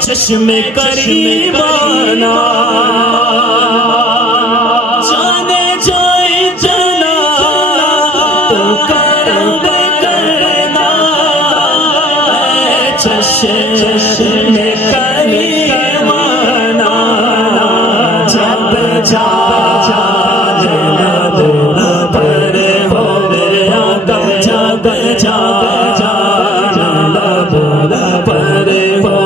چشم کریمانہ جانے جائے جنا تو کرم کرنا چشم کریمانہ جب جا جنب پر ہو گیا جب جا جنب پر ہو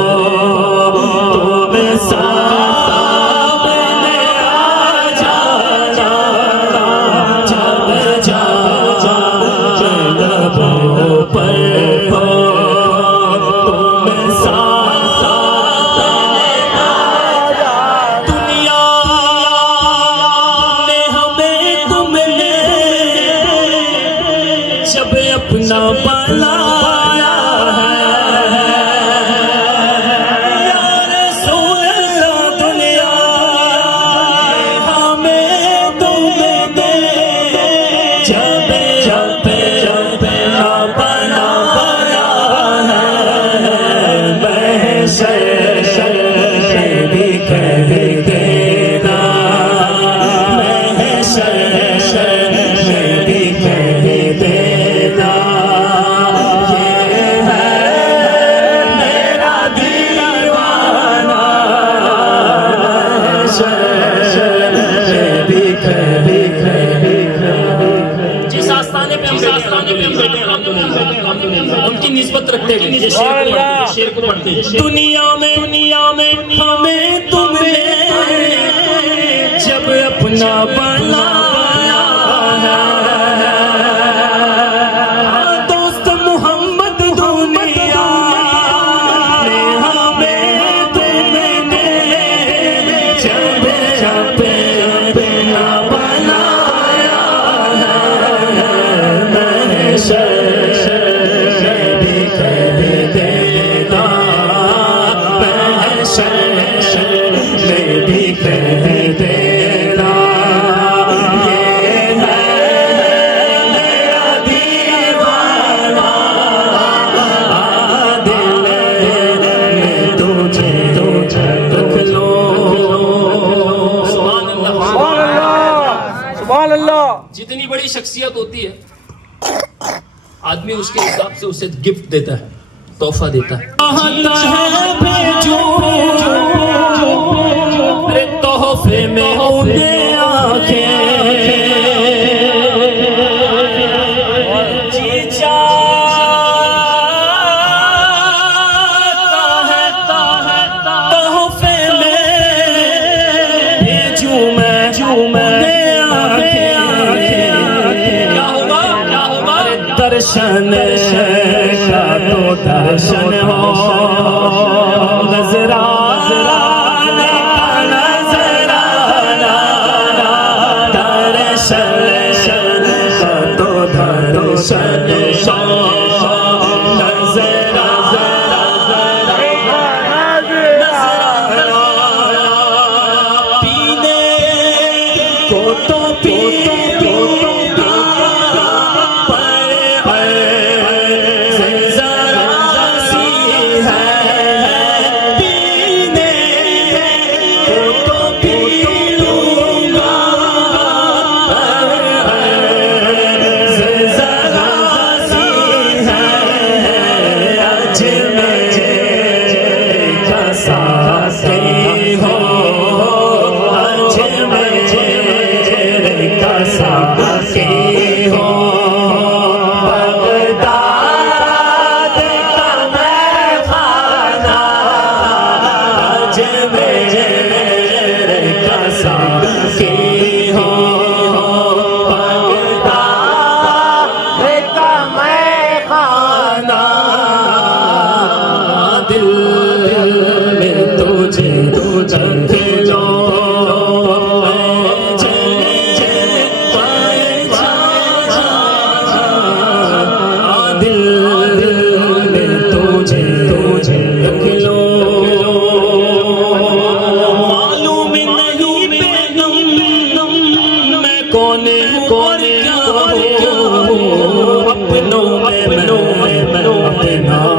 اپنا بلایا ہے یا رسول اللہ دنیا ہمیں تم دے جب بنایا ہے محشر بھی کہہ دینا محشر بھی کہہ دینا جس آستانے پہ ان کی نسبت رکھتے ہیں شیر کو پڑھتے ہیں دنیا میں ہمیں تم نے جب اپنا بلایا ہے دوست محمد دنیا میں ہمیں تم نے جب اپنا بلایا ہے بھی کہہ دینا بھی کہہ دینا یہ ہے میرا دیوانہ دل میں تجھے رکھ لو سبحان اللہ سبحان اللہ. جتنی بڑی شخصیت ہوتی ہے آدمی اس کے حساب سے اسے گفٹ دیتا ہے تحفہ دیتا ہے تحفے میں انہیں آنکھیں جی چاہتا ہے تحفے میں بھیجوں میں کیا ہوگا درشن کا تو درشن ہو نظرانے کا نظرانہ درشن کا تو درشن پینے کو تو اپنوں میں اپنا